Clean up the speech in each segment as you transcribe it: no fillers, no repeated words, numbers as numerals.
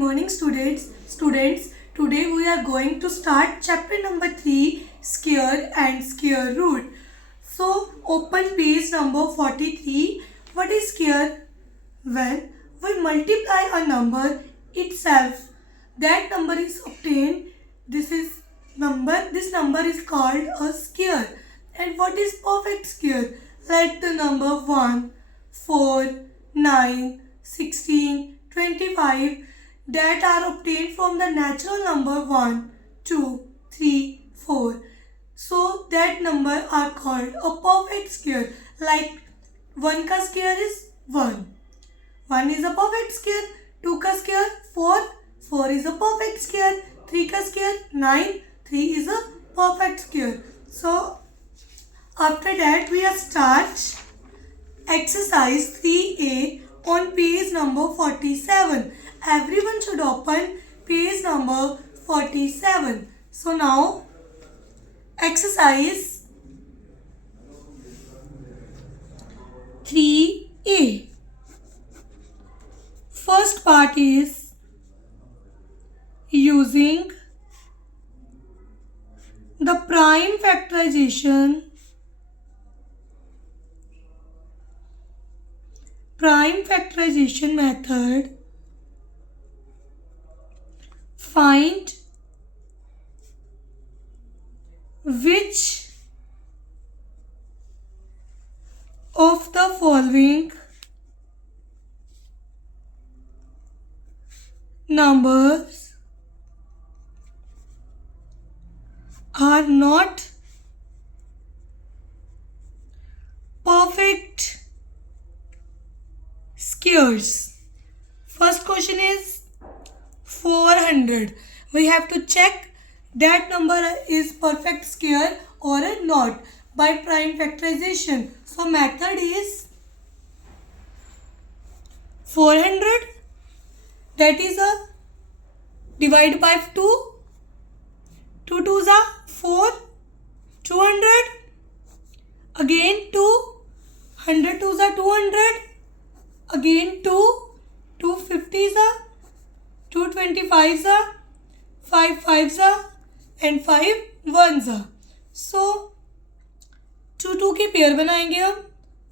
morning students. Today we are going to start chapter number 3, square and square root. So open page number 43. What is square? When we multiply a number itself, that number is obtained. This number is called a square. And what is perfect square? Let the number 1, 4, 9, 16, 25 that are obtained from the natural number 1, 2, 3, 4. So that number are called a perfect square. Like 1 ka square is 1. 1 is a perfect square. 2 ka square 4. 4 is a perfect square. 3 ka square 9. 3 is a perfect square. So after that we are start exercise 3A on page number 47. Everyone should open page number 47. So now exercise 3A. First part is using the prime factorization method. Find which of the following numbers are not perfect squares. First question is 400. We have to check that number is perfect square or not by prime factorization. So method is 400, that is a divide by 2. 2 2s are 4. 200. Again 2. 100 2s are 200. Again 2. 2 50s are. 2 25s are. 5 5s are. And 5 1s are. So 2 2 के pair बनाएंगे हम.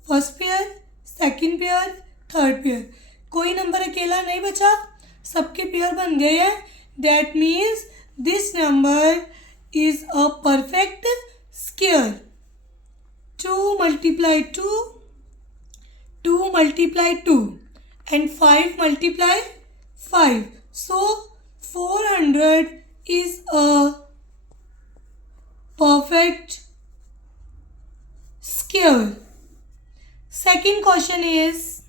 First pair, second pair, third pair. कोई number अकेला नहीं बचा, सबके pair बन गए हैं. That means this number is a perfect square. 2 multiply 2, 2 multiply 2 and 5 multiply 5. So 400 is a perfect square. Second question is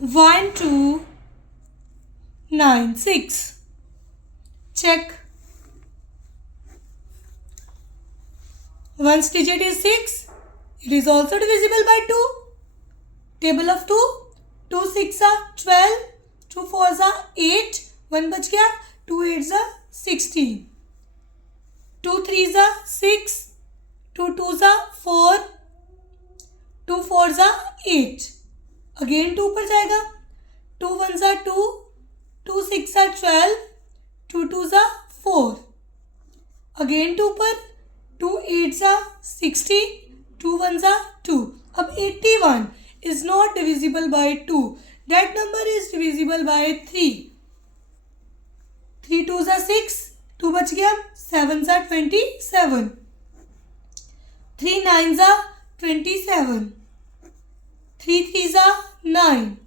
1296. Check. 1's digit is 6. It is also divisible by 2. Table of 2. 2 6 are 12. 2 4s are 8. 1 बच गया. 2 8s are 16. 2 3s are 6. 2 2s are 4. 2 4s are 8. Again 2 पर जाएगा. 2 1s are 2. 2 6 are 12. 2 2s are 4. Again 2 पर. 2 8s are 16. 2 1s are 2. अब 81 is not divisible by 2. That number is divisible by 3. 3 2s are 6. 2 बच गया. 7s are 27. 3 9s are 27. 3 3s are 9.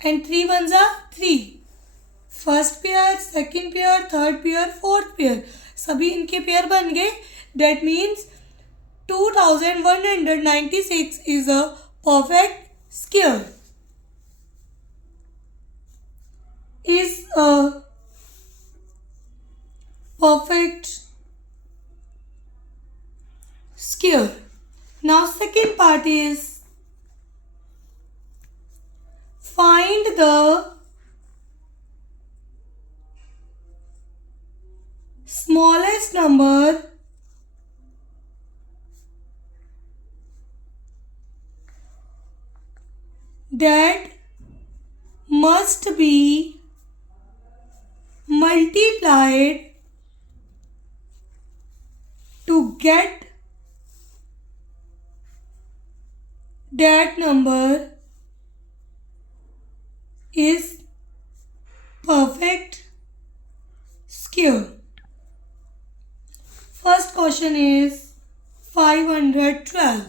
And 3 1s are 3. First pair, second pair, third pair, fourth pair, सभी इनके pair बन गए. That means 2196 is a perfect square. Is a perfect square. Now second part is find the smallest number that must be multiplied to get that number is perfect square. First question is 512.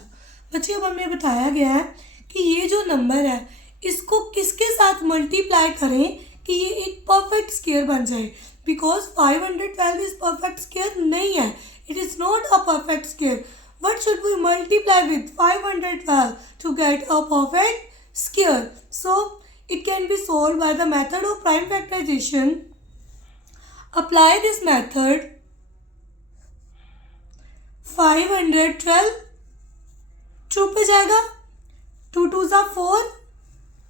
बच्चे अब हमें बताया गया है कि ये जो number है इसको किसके साथ मल्टीप्लाई करें कि ये एक परफेक्ट स्क्वायर बन जाए. बिकॉज 512 इज परफेक्ट स्क्वायर नहीं है. It is not a perfect square. What should we multiply with 512 to get a perfect square? So it can be solved by the method of prime factorization. Apply this method. 512 2 पे जाएगा. 2 2 ज़ा 4,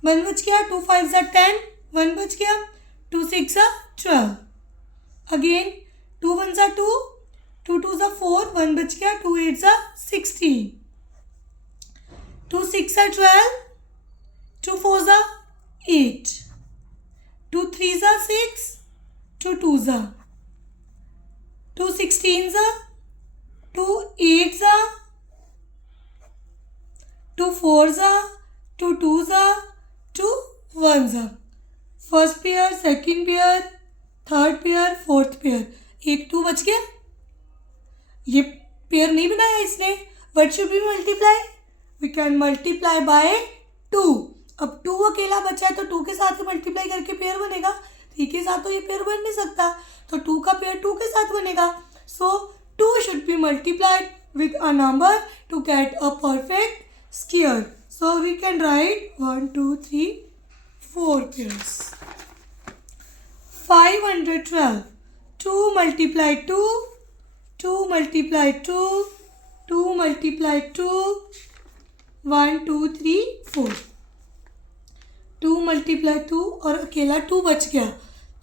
1 बच गया. 2 5 ज़ा 10, 1 बच गया. 2 6 ज़ा 12. अगेन 2 1 ज़ा 2, 2 2 ज़ा 4, 1 बच गया. 2 8 ज़ा 16. 2 6 ज़ा 12, 2 4 ज़ा 8, 2 3 ज़ा 6, 2 2 ज़ा 2 16 ज़ा 2 8 ज़ा 2 4 ज़ा 2 2 ज़ा 2 1 ज़ा. First pair, second pair, third pair, fourth pair. एक 2 बच गया. ये पेयर नहीं बनाया इसने. What should be multiply? We can multiply by 2. अब 2 अकेला बचा है तो 2 के साथ ही मल्टीप्लाई करके पेयर बनेगा. 3 के साथ तो ये पेयर बन नहीं सकता, तो 2 का पेयर 2 के साथ बनेगा. सो 2 should be multiplied with a number to get a perfect square. So we can write 1 2 3 4 pairs. 512. 2 multiply 2, 2 multiply 2, 2 multiply 2, 1 2 3 4. 2 multiply 2 और अकेला 2 बच गया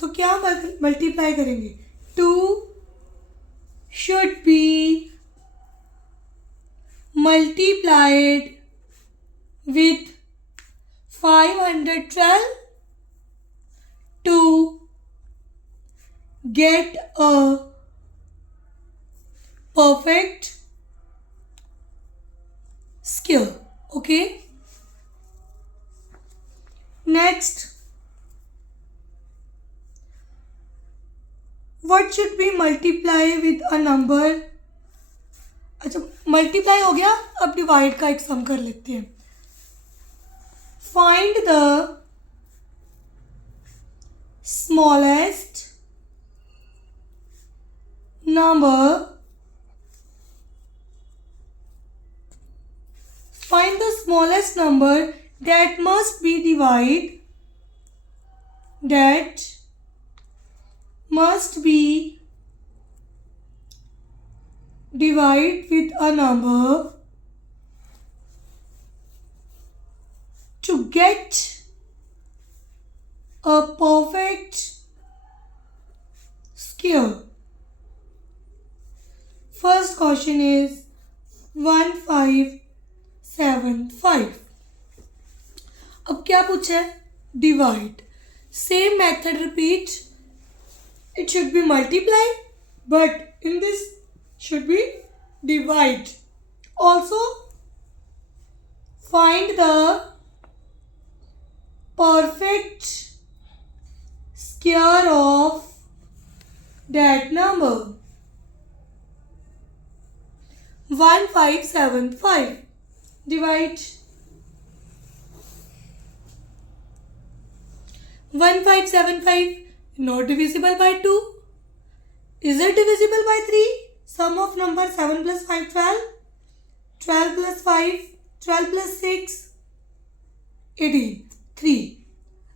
तो क्या मल्टीप्लाई करेंगे? 2 should be multiplied with 512 to get a perfect square. Okay. Next, what should we multiply with a number? अच्छा, multiply हो गया. अब डिवाइड का एक सम कर लेते हैं. Find the smallest number. Find the smallest number that must be divided with a number to get a perfect square. First question is 1575. अब क्या पूछा है? Divide. Same method repeat. It should be multiply but in this should be divide. Also find the perfect square of that number. 1575. Divide. 1575 not divisible by 2. Is it divisible by 3? Sum of number 7 plus 5 12, 12 plus 5 12 plus 6 18, 3.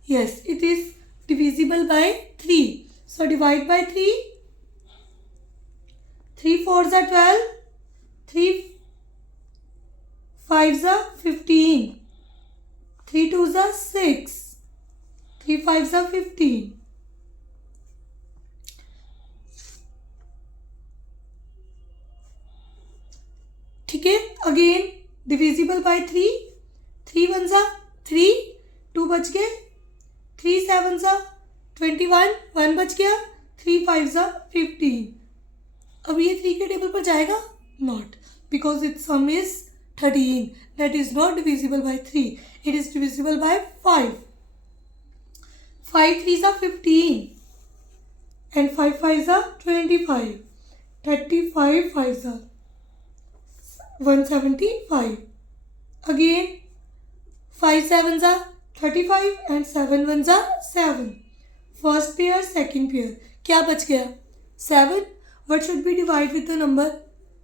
Yes, it is divisible by 3. So divide by 3. 3 4s are 12, 3 5s are 15, 3 2s are 6, 3 5s are 15. ठीक है. Again divisible by 3. 3 1 जा 3, 2 बच गए. 3 7 सा 21, 1 बच गया, 3 5 सा 15. अब ये 3 के टेबल पर जाएगा? Not, because it's some is 13. That is not divisible by 3. It is divisible by 5. 5 3 सा 15 and 5 5 सा 25. 35 5 सा 175. Again 5 7 सा 35 and 7 1 सा 7. First pair, second pair. क्या बच गया? 7. What should be divided with the number?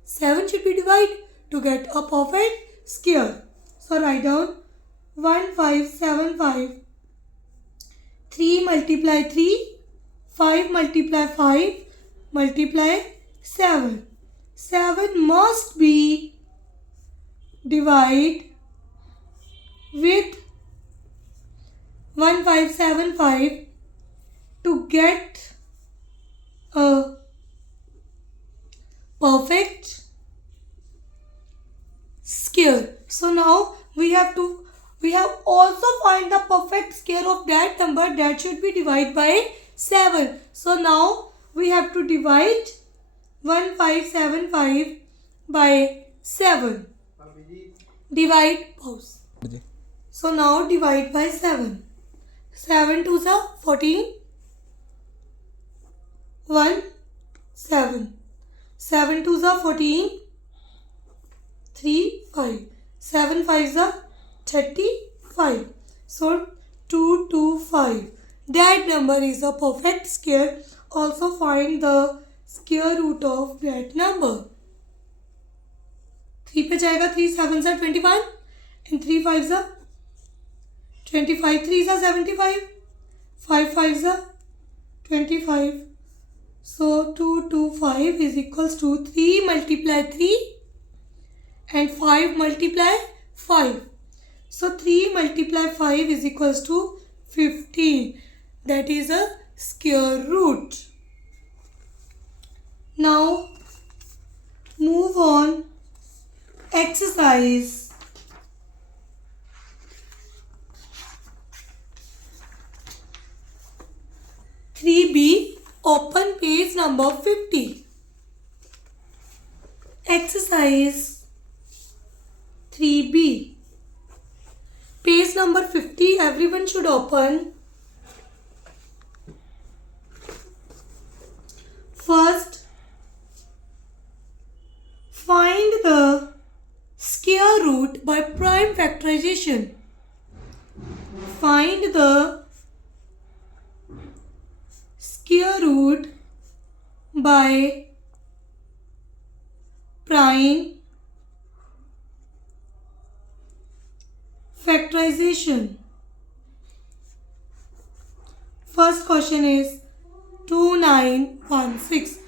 7 should be divided to get a perfect square. So write down 1575. 3 multiply 3. 5 multiply 5 multiply 7. 7 must be divided with 1575 to get a perfect square. So now we have also find the perfect square of that number that should be divided by 7. So now we have to divide 1575 by 7. Divide, pause. So now divide by 7. 7 2 is 14. 1 7. 7 2 is 14. 3 5. 7 5 is 35. So 2 2 5. That number is a perfect square. Also find the square root of that number. 3 पे जाएगा. 3 7 is 21 and 3 5 is 25. 3 is 75. 5 5 is 25. So 2 2 5 is equals to 3 multiply 3 and 5 multiply 5. So 3 multiply 5 is equals to 15. That is a square root. Now move on. Exercise 3B. Open page number 50. Exercise 3B. Page number 50. Everyone should open. First, find the square root by prime factorization. Find the square root by prime factorization. First question is 2916.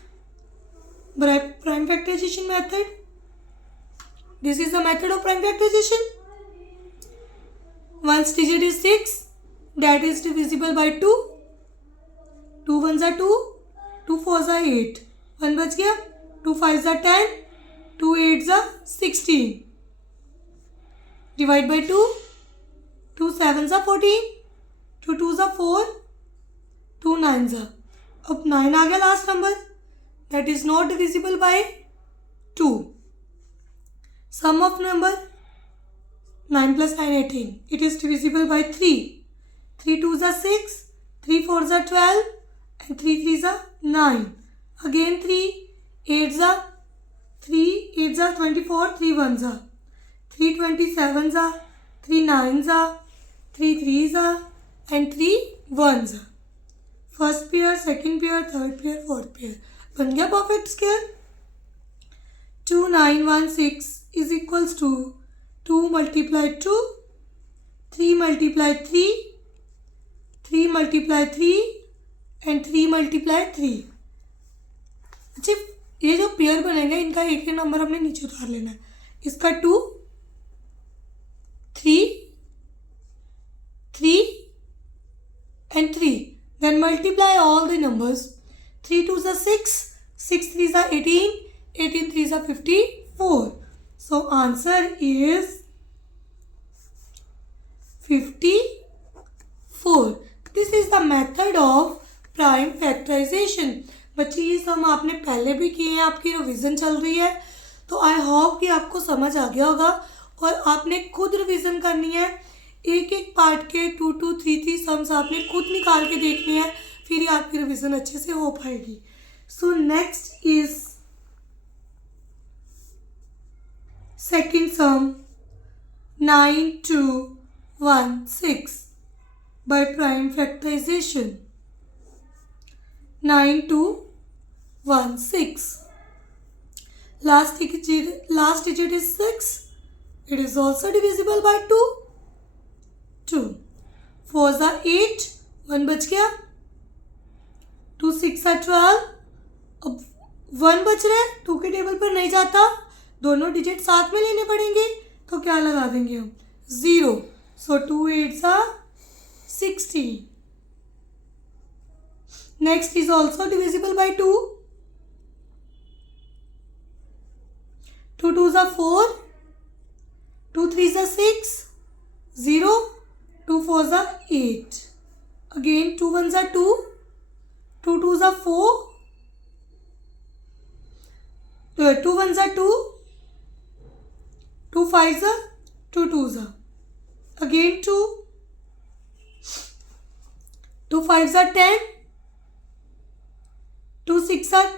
Prime factorization method. This is the method of prime factorization. One's digit is 6. That is divisible by 2. 2 1s are 2. 2 4s are 8. 1 बच गया. 2 5s are 10. 2 8s are 16. Divide by 2. 2 7s are 14. 2 2s are 4. 2 9s are. अब 9 आ गया last number. That is not divisible by 2. Sum of number 9 plus 9 18. It is divisible by 3. 3 2s are 6. 3 4s are 12. And 3 3s are 9. Again 3 8s are 3 8s are 24. 3 1s are 3 27s are 3 9s are 3 3s are and 3 1s are. First pair, second pair, third pair, fourth pair. बन गया perfect square. 2916 is equals to 2 multiply 2, 3 multiply 3, 3 multiply 3 and 3 multiply 3. अच्छा, ये जो pair बनेंगे इनका एक ही number हमने नीचे उतार लेना है. इसका 2 3 3 and 3. Then multiply all the numbers. 3 2s are 6, 6 3s are 18, 18 3s are 54. So answer is 54. This method of prime factorisation. बच्चे ये सम आपने पहले भी किए हैं, आपकी रिवीजन चल रही है, तो आई होप कि आपको समझ आ गया होगा और आपने खुद रिवीजन करनी है। एक एक पार्ट के 2 2 3 3 सम्स आपने खुद निकाल के देखनी है, फिर ही आपकी रिवीजन अच्छे से हो पाएगी। So next is second sum 9216 by prime factorization. 9216. Last digit is 6. It is also divisible by 2. 2. 4s are 8. 1 बच गया. 2 6 are 12. अब 1 बच रहा है, 2 के टेबल पर नहीं जाता, दोनों डिजिट साथ में लेने पड़ेंगे, तो क्या लगा देंगे हम? 0. So 2 8s are 16. Next is also divisible by 2. 2 2s are 4. 2 3s are 6. 0. 2 4s are 8. Again 2 1s are 2. 2 2s are 4. 2 1s are 2. 2 5s are 2 2s are. Again 2. 2 5s are 10. 2 6 are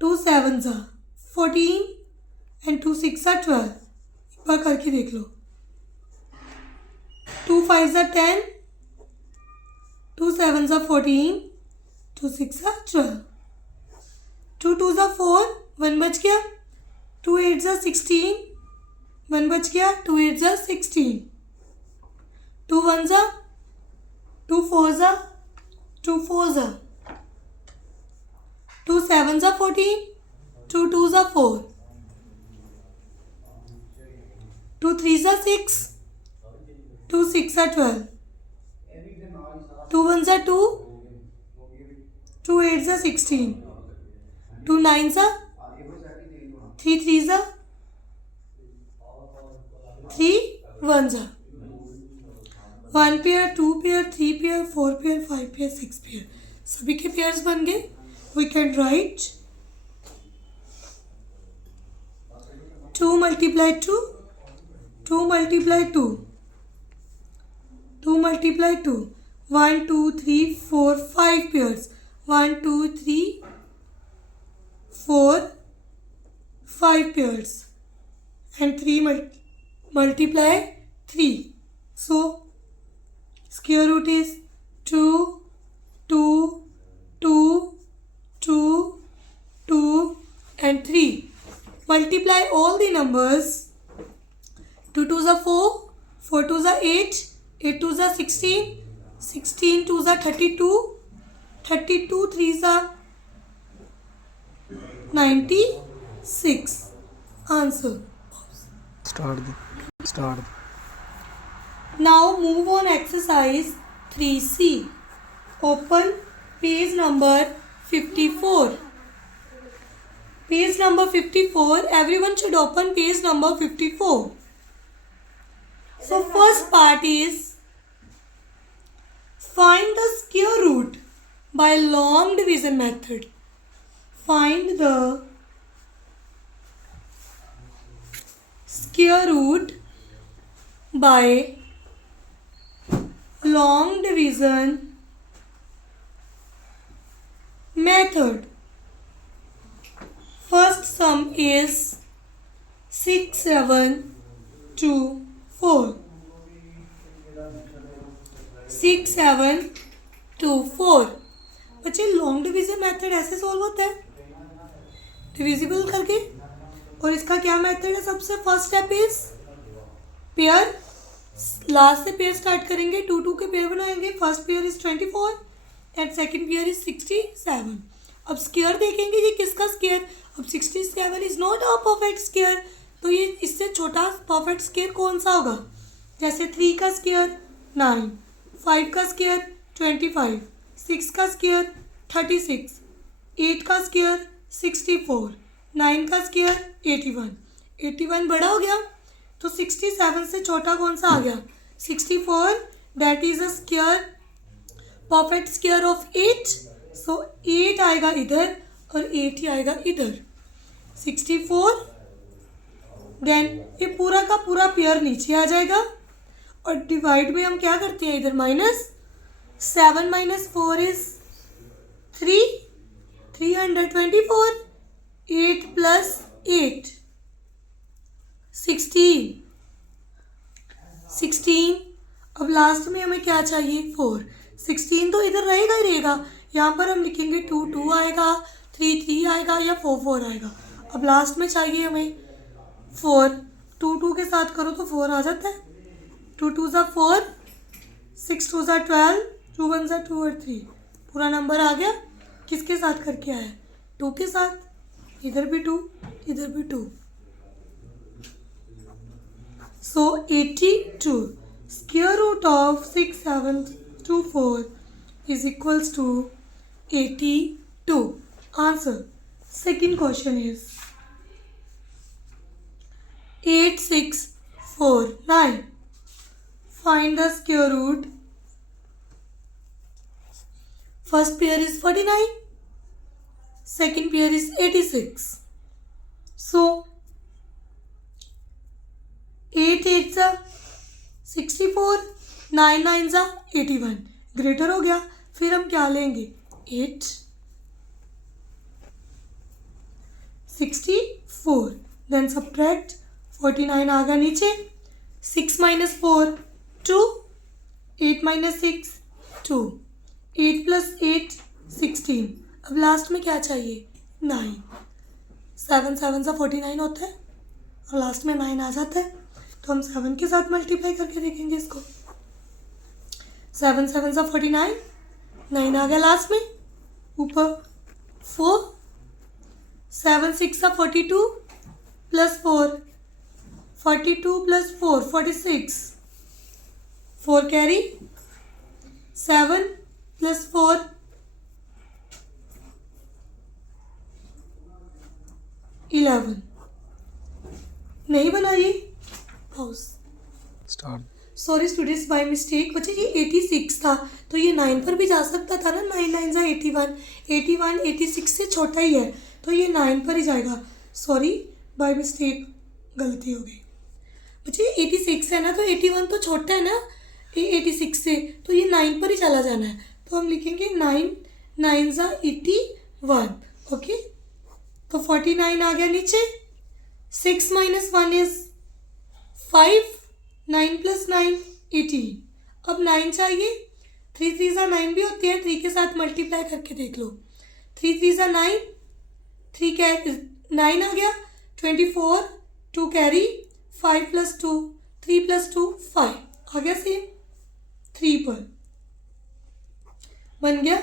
2 7s are 14 and 2 6 are 12. एक बार करके देख लो. 2 5s are 10. 2 7s are 14. 2 6 are 12. 2 2s are 4. 1 बच गया. 2 8s are 16. 1 बच गया. 2 8s are 16. 2 1s are 2 4s are 2 4s are 2 7s are 14. 2 2s are 4. 2 3s are 6. 2 6 are 12. 2 1s are 2. 2 8s are 16. 2 9s are 3 3s are 3 1s are 1 pair 2 pair 3 pair 4 pair 5 pair 6 pair, सभी के pairs बन गए. We can write 2 multiply 2, 2 multiply 2, 2 multiply 2, 1 2 3 4 5 pairs, 1 2 3 4 5 pairs, and 3 multiply 3. So square root is 2 2 2 2 2 and 3. Multiply all the numbers. 2 2s are 4, 4 2s are 8, 8 2s are 16, 16 2s are 32, 32 3s are 96. Answer. Start. Now move on exercise 3C. Open page number 54. Page number 54. Everyone should open page number 54. So first part is find the square root by long division method. Find the square root by long division method. First sum is 6 7 2 4. 6 7 2 4. बच्चे long division method ऐसे solve होता है, divisible करके. और इसका क्या method है? सबसे first step is pair. Last से पेयर स्टार्ट करेंगे, 2 2 के पेयर बनाएंगे. First pair is 24 and second pair is 67. अब स्क्वायर देखेंगे ये किसका स्क्वायर. अब 67 is not a perfect square, तो ये इससे छोटा परफेक्ट स्क्वायर कौन सा होगा? जैसे 3 का स्क्वायर 9, 5 का स्क्वायर 25, 6 का स्क्वायर 36, 8 का स्क्वायर 64, 9 का स्क्वायर 81. 81 बड़ा हो गया, तो 67 से छोटा कौन सा आ गया? 64. That is a square perfect square of 8, सो 8 आएगा इधर और 8 ही आएगा इधर, 64। देन ये पूरा का पूरा पेयर नीचे आ जाएगा और डिवाइड में हम क्या करते हैं इधर माइनस, 7 - 4 इज 3, 324, 8 + 8 16। अब लास्ट में हमें क्या चाहिए, 4। 16 तो इधर रहेगा ही रहेगा, यहाँ पर हम लिखेंगे 2 2 आएगा, 3 3 आएगा या 4 4 आएगा। अब लास्ट में चाहिए हमें 4, 2 2 के साथ करो तो 4 आ जाता है, 2 2 = 4, 6 2 = 12, 2 1 = 2 और 3, पूरा नंबर आ गया। किसके साथ करके आया, 2 के साथ, इधर भी 2 इधर भी 2, so 82। Square root of 6724 is equals to 82. Answer. Second question is 8649. Find the square root. First pair is 49. Second pair is 86. So 8 8 सा 64, 9 9 सा 81, ग्रेटर हो गया। फिर हम क्या लेंगे, 8 64, देन सब्ट्रैक्ट 49 आ गया नीचे, 6 - 4 2, 8 - 6 2, 8 + 8 16। अब लास्ट में क्या चाहिए, 9, 7 7 सा 49 होता है और लास्ट में 9 आ जाता है, तो हम 7 के साथ मल्टीप्लाई करके देखेंगे इसको। 7 7 सा 49, 9 आ गया लास्ट में, ऊपर 4, 7 6 सा 42 + 4, 42 + 4 46, 4 कैरी, 7 + 4 11। नहीं बनाइए, house start. Sorry students, by mistake. बच्चे ये 86 था तो ये 9 पर भी जा सकता था ना, 9 9 सा 81, 81 86 से छोटा ही है तो ये 9 पर ही जाएगा। सॉरी बाय मिस्टेक गलती हो गई। बच्चे 86 है ना तो 81 तो छोटा है ना 86 से, तो ये 9 पर ही चला जाना है, तो हम लिखेंगे 9 9 सा 81। ओके, तो 49 आ गया नीचे, 6 - 1 इज 5, 9 + 9 18। अब 9 चाहिए, 3 3 सा 9 भी होती है, 3 के साथ मल्टीप्लाई करके देख लो, 3 3 सा 9, 3 9 आ गया, 24 2 कैरी, 5 + 2 3 + 2 5 आ गया सेम, 3 पर बन गया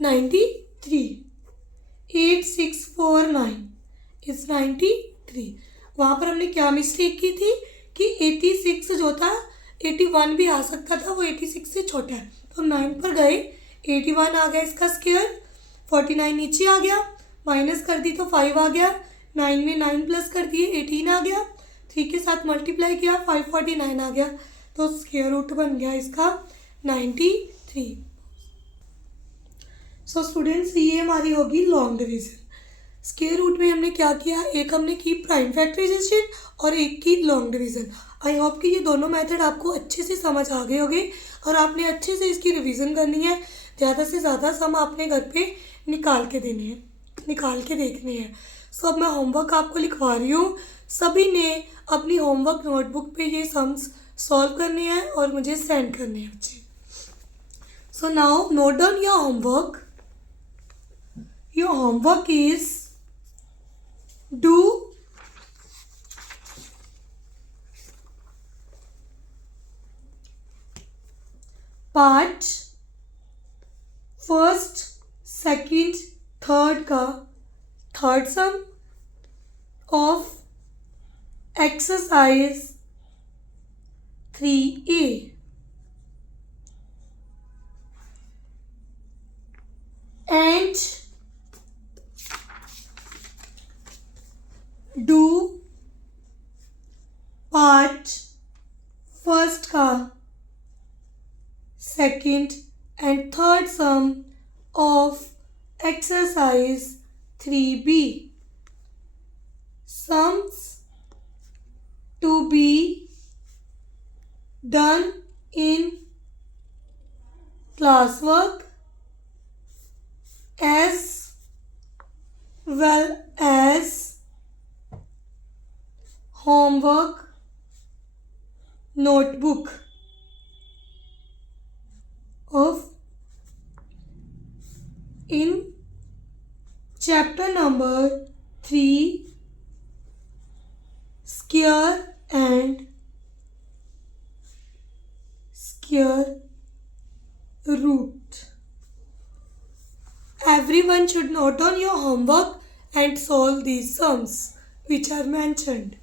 93। 8649 इज 93। वहाँ पर हमने क्या मिस्टेक की थी कि 86 जो था 81 भी आ सकता था, वो 86 से छोटा है, तो 9 पर गए, 81 आ गया इसका स्क्वायर, 49 नीचे आ गया, माइनस कर दी तो 5 आ गया, 9 में 9 प्लस कर दिए 18 आ गया, 3 के साथ मल्टीप्लाई किया 549 आ गया, तो स्क्वायर रूट बन गया इसका 93। सो स्टूडेंट्स ये हमारी होगी लॉन्ग डिवीजन। स्क्वायर रूट में हमने क्या किया, एक हमने की प्राइम फैक्टराइजेशन और एक की लॉन्ग डिवीजन। आई होप कि ये दोनों मेथड आपको अच्छे से समझ आ गए होंगे और आपने अच्छे से इसकी रिवीजन करनी है। ज़्यादा से ज़्यादा सम आपने घर पे निकाल के देने हैं, निकाल के देखने हैं। सो अब मैं होमवर्क आपको लिखवा रही हूँ, सभी ने अपनी होमवर्क नोटबुक पे ये सम्स सॉल्व करने हैं और मुझे सेंड करने हैं बच्चे। So now note down your homework. Your homework is do part first, second, third का third sum of exercise 3A and do part first का second and third sum of exercise 3B. Sums to be done in classwork as well as homework notebook of in chapter number 3 square and square root. Everyone should note on your homework and solve these sums which are mentioned.